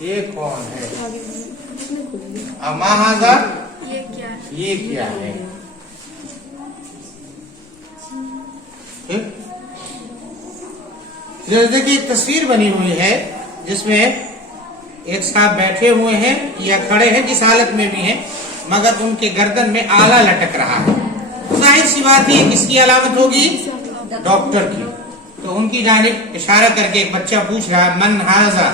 یہ کون ہے؟ ما ھذا یہ کیا ہے؟ دیکھیے ایک تصویر بنی ہوئی ہے جس میں ایک صاحب بیٹھے ہوئے ہیں یا کھڑے ہیں، جس حالت میں بھی ہیں، مگر ان کے گردن میں آلہ لٹک رہا ہے. ظاہر سی بات ہے کس کی علامت ہوگی؟ ڈاکٹر کی. تو ان کی جانب اشارہ کر کے ایک بچہ پوچھ رہا ہے من ھذا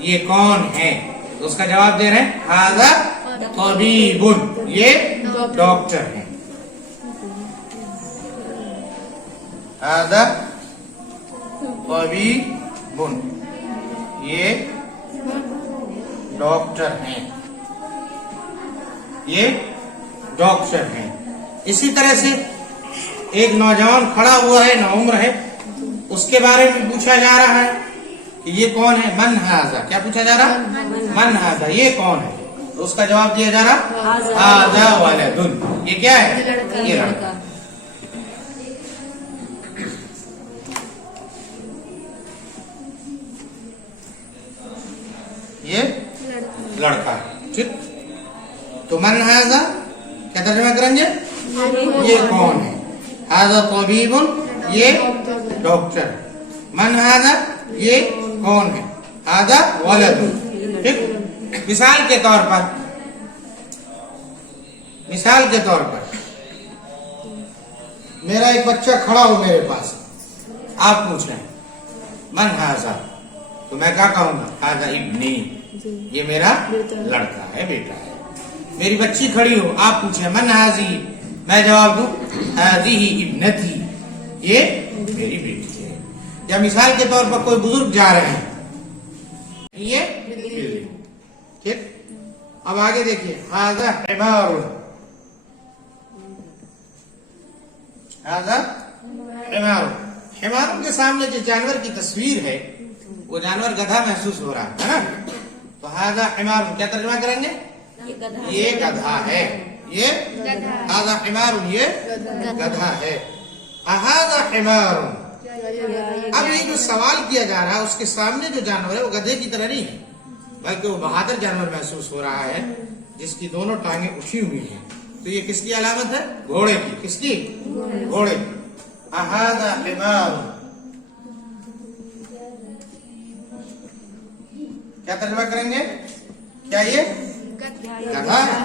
یہ کون ہے؟ تو اس کا جواب دے رہے ہیں ھذا طبیب یہ ڈاکٹر ہے. ھذا طبیب یہ ڈاکٹر ہیں، یہ ڈاکٹر ہیں. اسی طرح سے ایک نوجوان کھڑا ہوا ہے، نوعمر ہے، اس کے بارے میں پوچھا جا رہا ہے کہ یہ کون ہے؟ من ھذا. کیا پوچھا جا رہا؟ من ھذا یہ کون ہے؟ تو اس کا جواب دیا جا رہا ھذا ولد. یہ کیا ہے؟ یہ لڑکا. یہ لڑکا ہے. ٹھیک. تو من ھذا کیا ترجمہ کریں گے؟ یہ کون ہے؟ ھذا طبیب یہ ڈاکٹر. من ھذا یہ کون ہے؟ ھذا ولد. ٹھیک. مثال کے طور پر میرا ایک بچہ کھڑا ہو میرے پاس، آپ پوچھ رہے ہیں من ھذا، تو میں کیا کہوں گا؟ ھذا ابنی یہ میرا لڑکا ہے، بیٹا ہے. میری بچی کھڑی ہو، آپ پوچھیں من ھذی، میں جواب دوں ھذہ ابنتی یہ میری بیٹی ہے. یا مثال کے طور پر کوئی بزرگ جا رہے ہیں، یہ ٹھیک. اب آگے دیکھیے ھذا حمار. ھذا حمار. حمار کے سامنے جو جانور کی تصویر ہے وہ جانور گدھا محسوس ہو رہا ہے نا. تو ھذا حمار کیا ترجمہ کریں گے؟ یہ گدھا ہے. یہ ھذا حمار یہ گدھا ہے. ھذا حمار. اب یہ جو سوال کیا جا رہا ہے اس کے سامنے جو جانور ہے وہ گدھے کی طرح نہیں ہے، بلکہ وہ بہادر جانور محسوس ہو رہا ہے جس کی دونوں ٹانگیں اٹھی ہوئی ہیں. تو یہ کس کی علامت ہے؟ گھوڑے کی. کس کی؟ گھوڑے کی. ھذا حمار. کیا ترجمہ کریں گے؟ کیا یہ گدھا ہے؟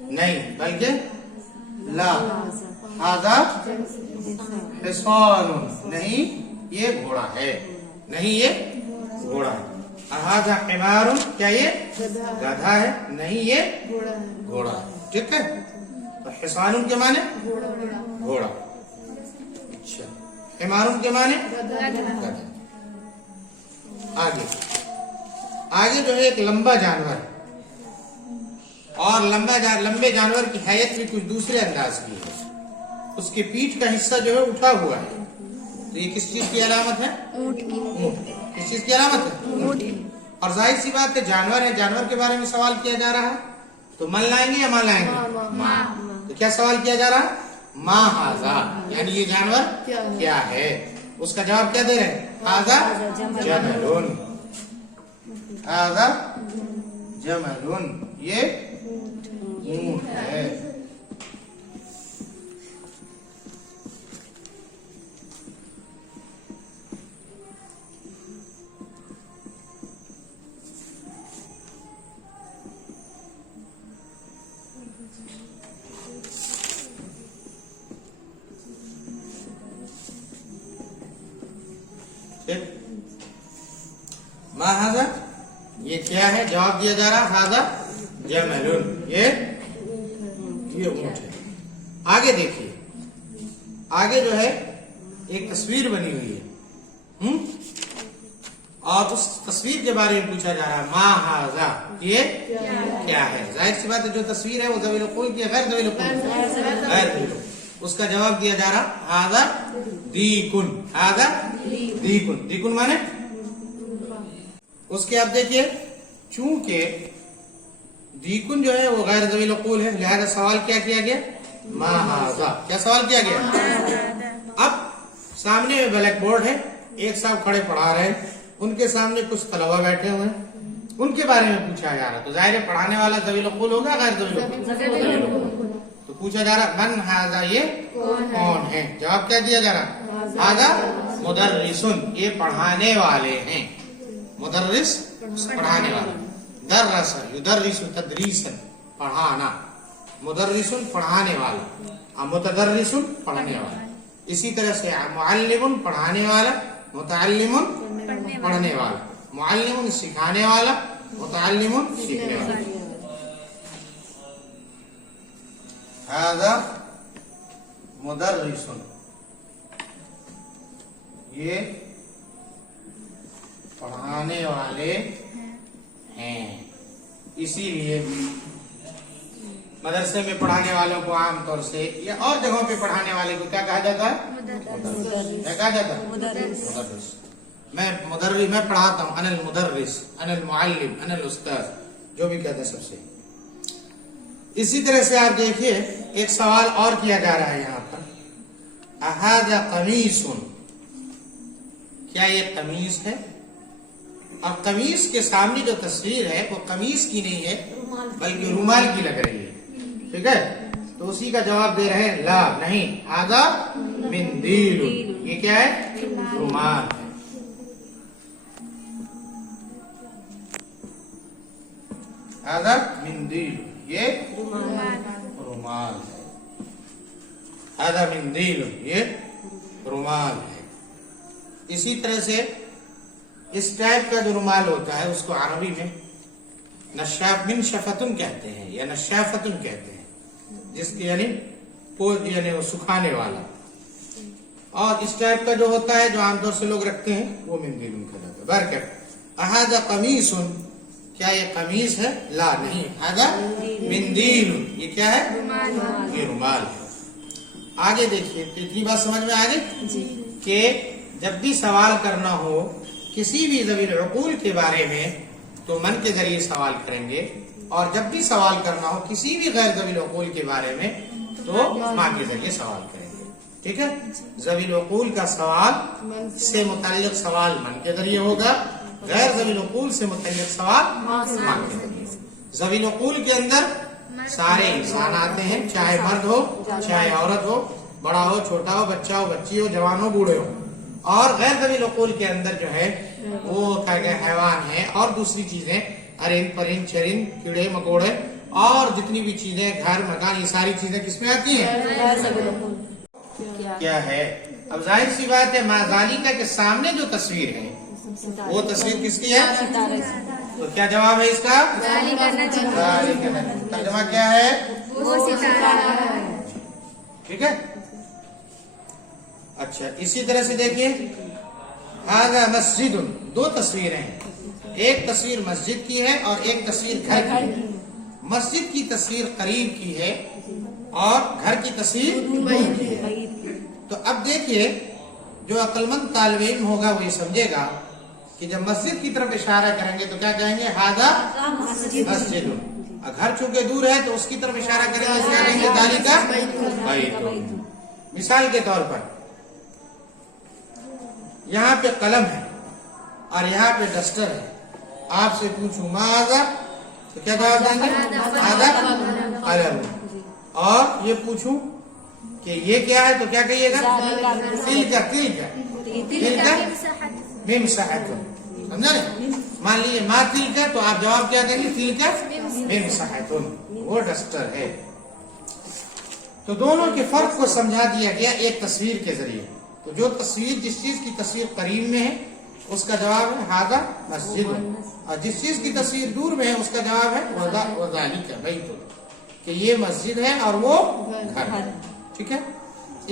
نہیں، بلکہ لا ھذا حصان. نہیں یہ گھوڑا ہے، نہیں یہ گھوڑا ہے. ھذا حمار. کیا یہ گدھا ہے؟ نہیں یہ گھوڑا ہے. ٹھیک ہے. تو حصان کے معنی گھوڑا. اچھا. حمار کے معنی گدھا. آگے جو ہے ایک لمبا جانور ہے، اور لمبے جانور کی حیت بھی کچھ دوسرے انداز کی ہے. اس کے پیٹھ کا حصہ جو ہے اٹھا ہوا ہے. تو یہ کس چیز کی علامت ہے؟ اونٹ کی. کس چیز کی علامت ہے؟ اونٹ کی. اور ظاہر سی بات ہے جانور ہے، جانور کے بارے میں سوال کیا جا رہا ہے، تو من لائیں گے یا ماں لائیں گے؟ ماں. تو کیا سوال کیا جا رہا ہے؟ ما ھذا یعنی یہ جانور کیا ہے. اس کا جواب کیا دے رہے ہیں؟ ھذا جمل. ھذا جمل یہ اونٹ ہے. ما ھذا یہ کیا ہے؟ جواب دیا جا رہا ھذا جمل یہ اونٹ ہے. آگے دیکھیے، آگے جو ہے ایک تصویر بنی ہوئی ہے اور اس تصویر کے بارے میں پوچھا جا رہا ہے ما ھذا یہ کیا ہے. ظاہر سی بات ہے جو تصویر ہے وہ ذوی العقول کی ہے، غیر ذوی العقول غیر. اس کا جواب دیا جا رہا ھذا دیکن. ھذا دیکن. دیکن مانے اس کے اب دیکھیے، چونکہ دیکن جو ہے وہ غیر ذوی العقول ہے، لہذا سوال کیا کیا گیا؟ ما ھذا. کیا سوال کیا گیا؟ اب سامنے میں بلیک بورڈ ہے، ایک صاحب کھڑے پڑھا رہے ہیں، ان کے سامنے کچھ طلبہ بیٹھے ہوئے ہیں. ان کے بارے میں پوچھا جا رہا. تو ظاہر ہے پڑھانے والا ذویل القول ہوگا غیر ذویل القول. تو پوچھا جا رہا من ھذا یہ کون ہے. جواب کیا دیا جا رہا ھذا مدرسن یہ پڑھانے والے ہیں. مدرس پڑھانے والا. درس یدرس تدریسا پڑھانا. مدرسن پڑھانے والا. متدرس پڑھنے والا. اسی طرح سے معلم پڑھانے والا. متعلم پڑھنے والا. معلم سکھانے والا. متعلم سیکھنے والا. ھذا مدرس یہ پڑھانے والے ہیں. اسی لیے بھی مدرسے میں پڑھانے والوں کو عام طور سے یا اور جگہوں پہ پڑھانے والے کو کیا کہا جاتا ہے؟ کیا کہا جاتا ہے؟ مدرس. میں پڑھاتا ہوں. انا المدرس انا المعلم انا الاستاذ جو بھی کہتے ہیں سب سے. اسی طرح سے آپ دیکھیے ایک سوال اور کیا جا رہا ہے یہاں پر. اھذا قمیص کیا یہ قمیص ہے؟ اور قمیص کے سامنے جو تصویر ہے وہ قمیص کی نہیں ہے بلکہ رومال کی لگ رہی ہے. ٹھیک ہے. تو اسی کا جواب دے رہے ہیں لا نہیں. ھذا مندیل یہ کیا ہے؟ رومال ہے. ھذا مندیل یہ رومال ہے. ھذا مندیل یہ رومال ہے. اسی طرح سے اس ٹائپ کا جو رومال ہوتا ہے اس کو عربی میں نشاف منشفتن کہتے ہیں یا نشافتن کہتے ہیں جس کی یعنی وہ سکھانے والا. اور اس ٹائپ کا جو ہوتا ہے جو عام طور سے لوگ رکھتے ہیں وہ مندیل کہلاتا ہے. برکت اھذا قمیص کیا یہ قمیص ہے؟ لا نہیں. ھذا مندیل یہ کیا ہے؟ یہ رومال ہے. آگے دیکھیے اتنی بات سمجھ میں آ گئی کہ جب بھی سوال کرنا ہو کسی بھی ذویل العقول کے بارے میں تو من کے ذریعے سوال کریں گے. اور جب بھی سوال کرنا ہو کسی بھی غیر ذویل العقول کے بارے میں تو ماں کے ذریعے سوال کریں گے. ٹھیک ہے. ذویل العقول کا سوال سے متعلق سوال من کے ذریعے ہوگا. غیر ذویل العقول سے متعلق سوال ماں کے ذریعے. ذویل العقول کے اندر سارے انسان آتے ہیں چاہے مرد ہو چاہے عورت ہو بڑا ہو چھوٹا ہو بچہ ہو بچی ہو جوان ہو بوڑھے ہو. اور غیر ذویل العقول کے اندر جو ہے وہ حیوان ہے اور دوسری چیزیں ہرن پرند چرند کیڑے مکوڑے اور جتنی بھی چیزیں گھر مکان یہ ساری چیزیں کس میں آتی ہیں؟ کیا ہے. اب ظاہر سی بات ہے ما ذالک کے سامنے جو تصویر ہے وہ تصویر کس کی ہے؟ تو کیا جواب ہے اس کا؟ ترجمہ کیا ہے؟ ٹھیک ہے. اچھا اسی طرح سے دیکھیے ھذا مسجد دو تصویریں ہیں. ایک تصویر مسجد کی ہے اور ایک تصویر گھر کی ہے. مسجد کی تصویر قریب کی ہے اور گھر کی تصویر دور کی ہے. تو اب دیکھیے جو عقل مند طالب علم ہوگا وہ یہ سمجھے گا کہ جب مسجد کی طرف اشارہ کریں گے تو کیا کہیں گے؟ ھذا مسجد. گھر چونکہ دور ہے تو اس کی طرف اشارہ کریں گے کیا کہیں گے؟ ذالک بیت. مثال کے طور پر یہاں پہ قلم ہے اور یہاں پہ ڈسٹر ہے. آپ سے پوچھوں ما ھذا تو کیا جواب دیں گے؟ ھذا قلم. اور یہ پوچھوں کہ یہ کیا ہے تو کیا کہیے گا؟ تلک ممسحۃ. سمجھا نہیں؟ مان لیجیے ما تلک تو آپ جواب کیا دیں گے؟ تلک ممسحۃ وہ ڈسٹر ہے. تو دونوں کے فرق کو سمجھا دیا گیا ایک تصویر کے ذریعے. تو جو تصویر جس چیز کی تصویر قریب میں ہے اس کا جواب ہے ھذا مسجد. اور جس چیز کی تصویر دور میں ہے اس کا جواب ہے وذالک بیت کہ یہ مسجد ہے اور وہ گھر ہے. ٹھیک ہے.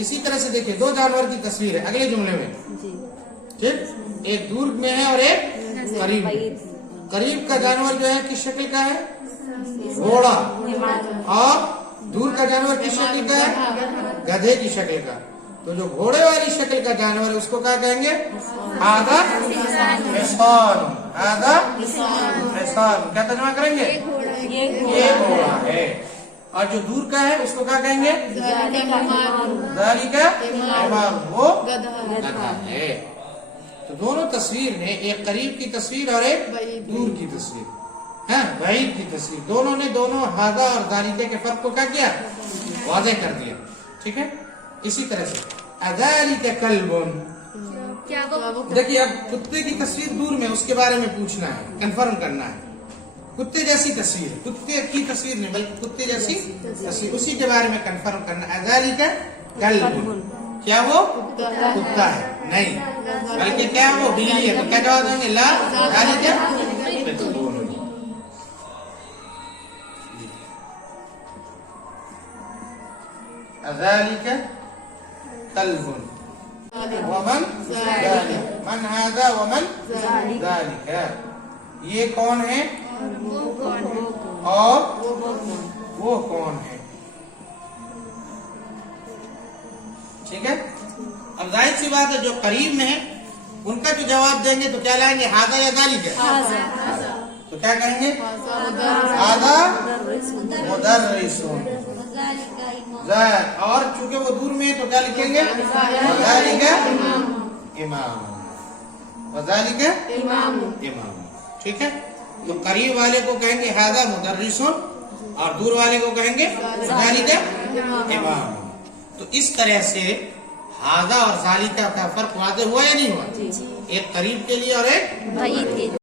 اسی طرح سے دیکھیں دو جانور کی تصویر ہے اگلے جملے میں. ٹھیک. ایک دور میں ہے اور ایک قریب میں. قریب کا جانور جو ہے کس شکل کا ہے؟ گھوڑا. اور دور کا جانور کس شکل کا ہے؟ گدھے کی شکل کا. تو جو گھوڑے والی شکل کا جانور ہے اس کو کیا کہیں گے؟ ھذا حصان. ھذا حصان. کیا ترجمہ کریں گے؟ یہ گھوڑا ہے. اور جو دور کا ہے اس کو کیا کہیں گے؟ ذالک حمار. وہ گدھا ہے. تو دونوں تصویر میں ایک قریب کی تصویر اور ایک دور کی تصویر، ہاں بعید کی تصویر، دونوں نے دونوں ہاذا اور ذالک کے فرق کو کیا کیا؟ واضح کر دیا، ٹھیک ہے؟ اسی طرح سے اذالک کلب، دیکھیے اب کتے کی تصویر دور میں، اس کے بارے میں پوچھنا ہے، کنفرم کرنا ہے، کتے جیسی تصویر، کتے کی تصویر نہیں بلکہ کتے جیسی تصویر، اسی کے بارے میں کنفرم کرنا، اذالک کلب، کیا وہ کتا ہے؟ نہیں، بلکہ کیا وہ بلی ہے، تو کیا جواب دیں گے؟ لا ذالک کلب۔ اذالک کلب ومن ذالک، من ھذا ومن ذالک، یہ کون ہے اور وہ کون ہے، ٹھیک ہے؟ اب ظاہر سی بات ہے جو قریب میں ہے ان کا جو جواب دیں گے تو کیا لائیں گے؟ ھذا یا ذالک، تو کیا کہیں گے؟ ھذا مدرس، اور چونکہ وہ دور میں ہے تو کیا لکھیں گے؟ وذالک امام، وذالک امام، ٹھیک ہے؟ تو قریب والے کو کہیں گے ھذا مدرس اور دور والے کو کہیں گے وذالک امام۔ تو اس طرح سے ھذا اور ذالک کا فرق واضح ہوا یا نہیں ہوا؟ ایک قریب کے لیے اور ایک بعید کے لیے۔